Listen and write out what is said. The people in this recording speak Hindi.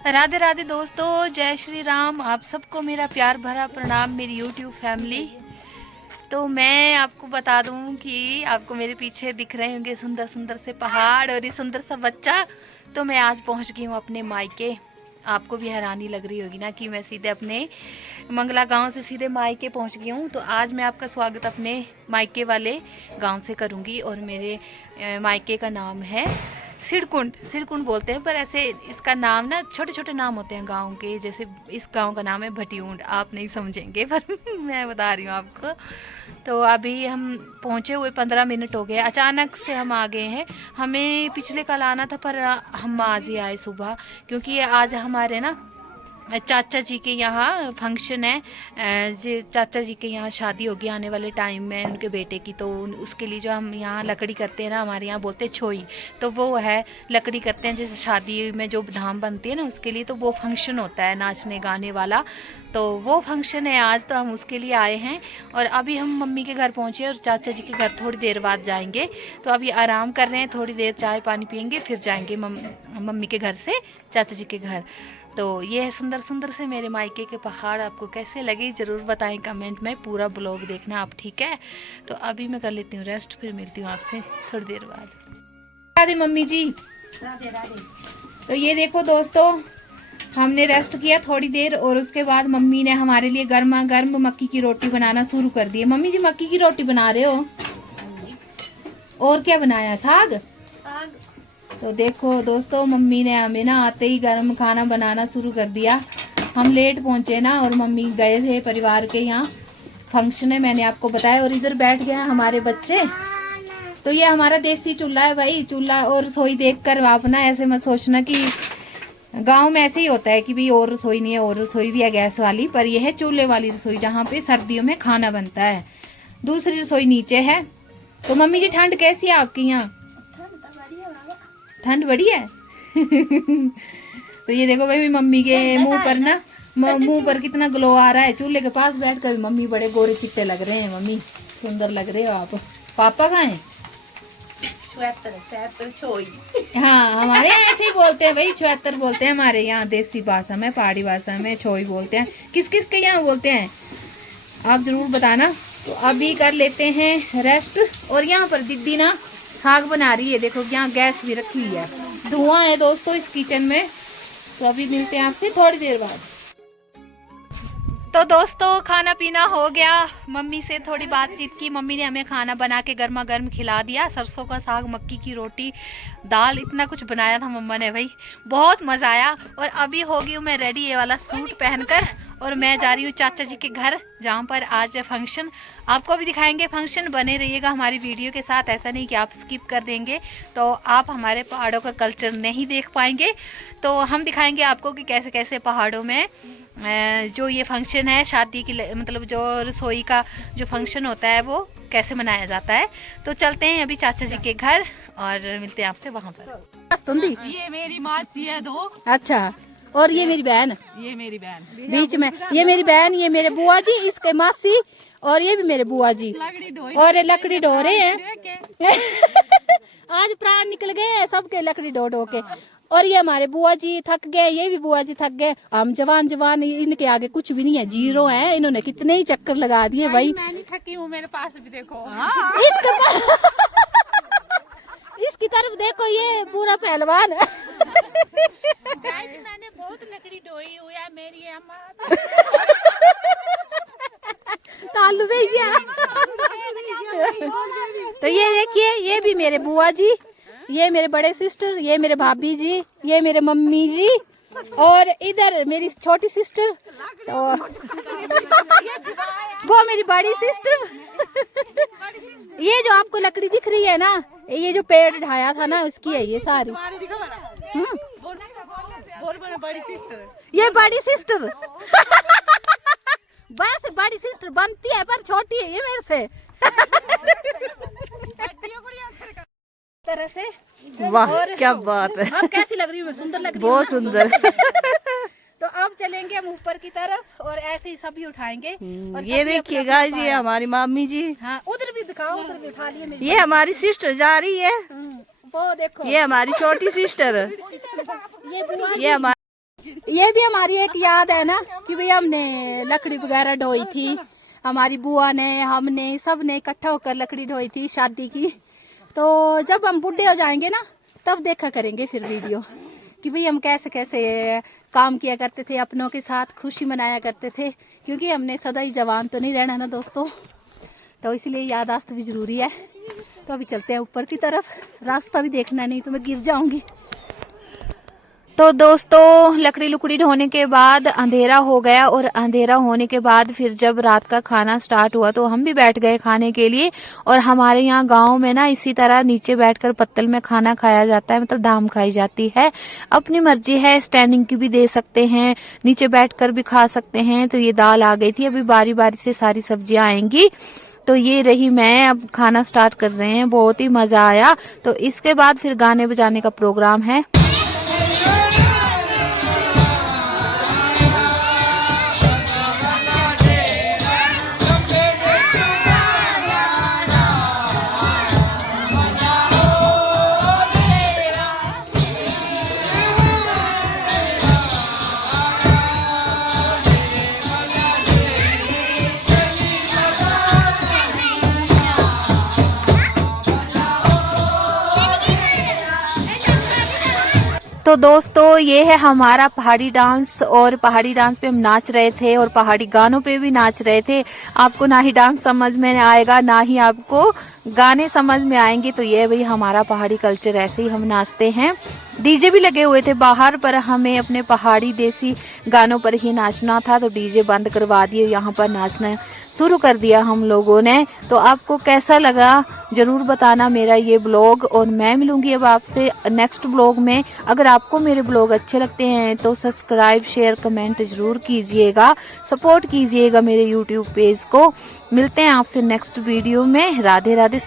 राधे राधे दोस्तों, जय श्री राम। आप सबको मेरा प्यार भरा प्रणाम, मेरी यूट्यूब फैमिली। तो मैं आपको बता दूं कि आपको मेरे पीछे दिख रहे होंगे सुंदर सुंदर से पहाड़ और ये सुंदर सा बच्चा। तो मैं आज पहुंच गई हूँ अपने मायके। आपको भी हैरानी लग रही होगी ना कि मैं सीधे अपने मंगला गांव से सीधे मायके पहुंच गई हूँ। तो आज मैं आपका स्वागत अपने मायके वाले गांव से करूँगी और मेरे मायके का नाम है सिरकुंड। सिरकुंड बोलते हैं, पर ऐसे इसका नाम ना छोटे छोटे नाम होते हैं गांव के। जैसे इस गांव का नाम है भटियूंड, आप नहीं समझेंगे पर मैं बता रही हूँ आपको। तो अभी हम पहुँचे हुए 15 मिनट हो गए, अचानक से हम आ गए हैं। हमें पिछले कल आना था पर हम आज ही आए सुबह, क्योंकि आज हमारे ना चाचा जी के यहाँ फंक्शन है। चाचा जी के यहाँ शादी होगी आने वाले टाइम में उनके बेटे की। तो उसके लिए जो हम यहाँ लकड़ी करते हैं ना, हमारे यहाँ बोलते हैं छोई, तो वो है लकड़ी करते हैं। जैसे शादी में जो धाम बनती है ना उसके लिए, तो वो फंक्शन होता है नाचने गाने वाला। तो वो फंक्शन है आज, तो हम उसके लिए आए हैं। और अभी हम मम्मी के घर पहुँचे और चाचा जी के घर थोड़ी देर बाद जाएंगे। तो अभी आराम कर रहे हैं, थोड़ी देर चाय पानी पियेंगे, फिर जाएंगे मम्मी के घर से चाचा जी के घर। तो ये है सुंदर सुंदर से मेरे मायके के पहाड़। आपको कैसे लगे ज़रूर बताएं कमेंट में, पूरा ब्लॉग देखना आप, ठीक है। तो अभी मैं कर लेती हूँ रेस्ट, फिर मिलती हूँ आपसे थोड़ी देर बाद। राधे मम्मी जी। राधे राधे। तो ये देखो दोस्तों, हमने रेस्ट किया थोड़ी देर और उसके बाद मम्मी ने हमारे लिए गर्मा गर्म मक्की की रोटी बनाना शुरू कर दी है। मम्मी जी मक्की की रोटी बना रहे हो? और क्या बनाया? साग। तो देखो दोस्तों, मम्मी ने हमें ना आते ही गर्म खाना बनाना शुरू कर दिया। हम लेट पहुंचे ना और मम्मी गए थे परिवार के यहाँ, फंक्शन है मैंने आपको बताया। और इधर बैठ गए हमारे बच्चे। तो ये हमारा देसी चूल्हा है भाई, चूल्हा और रसोई देखकर आप ना ऐसे मत सोचना कि गांव में ऐसे ही होता है कि भाई और रसोई नहीं है, और रसोई भी है गैस वाली, पर यह है चूल्हे वाली रसोई जहाँ पे सर्दियों में खाना बनता है। दूसरी रसोई नीचे है। तो मम्मी जी ठंड कैसी है आपके यहाँ? ठंड बढ़िया है। तो ये देखो भाई मम्मी के मुंह पर ना, मुंह पर कितना ग्लो आ रहा है। चूल्हे के पास बैठ कर मम्मी बड़े गोरे चिट्टे लग रहे हैं। मम्मी सुंदर लग रहे हो आप। पापा कहाँ हैं? हाँ, हमारे यहाँ ऐसे ही बोलते हैं भाई, छुहत्तर बोलते हैं हमारे यहाँ देसी भाषा में, पहाड़ी भाषा में छोई बोलते हैं। किस किस के यहाँ बोलते हैं आप जरूर बताना। तो अभी कर लेते हैं रेस्ट। और यहाँ पर दीदी ना साग बना रही है। देखो यहाँ गैस भी रखी हुई है, धुआं है दोस्तों इस किचन में। तो अभी मिलते हैं आपसे थोड़ी देर बाद। तो दोस्तों खाना पीना हो गया, मम्मी से थोड़ी बातचीत की। मम्मी ने हमें खाना बना के गर्मा गर्म खिला दिया। सरसों का साग, मक्की की रोटी, दाल, इतना कुछ बनाया था मम्मा ने भाई, बहुत मज़ा आया। और अभी हो गई हूँ मैं रेडी ये वाला सूट पहनकर, और मैं जा रही हूँ चाचा जी के घर जहाँ पर आज है फंक्शन। आपको भी दिखाएंगे फंक्शन, बने रहिएगा हमारी वीडियो के साथ। ऐसा नहीं कि आप स्किप कर देंगे तो आप हमारे पहाड़ों का कल्चर नहीं देख पाएंगे। तो हम दिखाएंगे आपको कि कैसे कैसे पहाड़ों में जो ये फंक्शन है शादी की, मतलब जो रसोई का जो फंक्शन होता है वो कैसे मनाया जाता है। तो चलते हैं अभी चाचा जी के घर और मिलते हैं आपसे वहाँ पर। ये मेरी मासी है दो। अच्छा, और ये मेरी बहन। ये मेरी बहन बीच में, ये मेरी बहन, ये मेरे बुआ जी, इसके मासी, और ये भी मेरे बुआ जी। और ये लकड़ी ढो रहे हैं। आज प्राण निकल गए हैं सबके लकड़ी ढो ढो के। और ये हमारे बुआ जी थक गए, ये भी बुआ जी थक गए। हम जवान जवान, इनके आगे कुछ भी नहीं है, जीरो है। इन्होंने कितने ही चक्कर लगा दिए भाई। मैं नहीं थकी हूँ, मेरे पास भी देखो। इसकी तरफ देखो, ये पूरा पहलवान है। मैंने बहुत लकड़ी ढोई हुई है मेरी अम्मा। तालू भैया। तो ये देखिए, ये भी मेरे बुआ जी, ये मेरे बड़े सिस्टर, ये मेरे भाभी जी, ये मेरे मम्मी जी, और इधर मेरी छोटी सिस्टर, और वो मेरी बड़ी सिस्टर। ये जो आपको लकड़ी दिख रही है ना, ये जो पेड़ ढाया था ना उसकी है ये सारी। बड़ी सिस्टर, ये बड़ी सिस्टर। बस बड़ी सिस्टर बनती है पर छोटी है ये मेरे से। तरह से। वाह क्या बात है। अब कैसी लग रही हूँ मैं? सुंदर लग रही हूँ? बहुत सुंदर। तो अब चलेंगे हम ऊपर की तरफ और ऐसे ही सभी उठाएंगे। और ये देखिएगा जी हमारी मामी जी। हाँ, उधर भी दिखाओ, उधर भी उठा लिए मेरी। ये हमारी सिस्टर जा रही है। वो देखो, ये हमारी छोटी सिस्टर। ये बुआ, ये हमारी ये भी हमारी एक याद है ना कि भाई हमने लकड़ी वगैरह ढोई थी, हमारी बुआ ने, हमने, सब ने इकट्ठा होकर लकड़ी ढोई थी शादी की। तो जब हम बूढ़े हो जाएंगे ना तब देखा करेंगे फिर वीडियो कि भाई हम कैसे कैसे काम किया करते थे, अपनों के साथ खुशी मनाया करते थे, क्योंकि हमने सदा ही जवान तो नहीं रहना ना दोस्तों, तो इसलिए यादाश्त भी ज़रूरी है। तो अभी चलते हैं ऊपर की तरफ, रास्ता भी देखना नहीं तो मैं गिर जाऊंगी। तो दोस्तों लकड़ी लुकड़ी ढोने के बाद अंधेरा हो गया, और अंधेरा होने के बाद फिर जब रात का खाना स्टार्ट हुआ तो हम भी बैठ गए खाने के लिए। और हमारे यहाँ गांव में ना इसी तरह नीचे बैठकर पत्तल में खाना खाया जाता है, मतलब धाम खाई जाती है। अपनी मर्जी है, स्टैंडिंग की भी दे सकते हैं, नीचे बैठकर भी खा सकते हैं। तो ये दाल आ गई थी, अभी बारी बारी से सारी सब्जियां आएंगी। तो ये रही मैं, अब खाना स्टार्ट कर रहे हैं, बहुत ही मजा आया। तो इसके बाद फिर गाने बजाने का प्रोग्राम है। तो दोस्तों ये है हमारा पहाड़ी डांस, और पहाड़ी डांस पे हम नाच रहे थे और पहाड़ी गानों पे भी नाच रहे थे। आपको ना ही डांस समझ में आएगा ना ही आपको गाने समझ में आएंगे। तो ये भाई हमारा पहाड़ी कल्चर, ऐसे ही हम नाचते हैं। डीजे भी लगे हुए थे बाहर, पर हमें अपने पहाड़ी देसी गानों पर ही नाचना था, तो डीजे बंद करवा दिए, यहाँ पर नाचना शुरू कर दिया हम लोगों ने। तो आपको कैसा लगा जरूर बताना मेरा ये ब्लॉग, और मैं मिलूंगी अब आपसे नेक्स्ट ब्लॉग में। अगर आपको मेरे ब्लॉग अच्छे लगते हैं तो सब्सक्राइब, शेयर, कमेंट जरूर कीजिएगा, सपोर्ट कीजिएगा मेरे यूट्यूब पेज को। मिलते हैं आपसे नेक्स्ट वीडियो में। राधे राधे।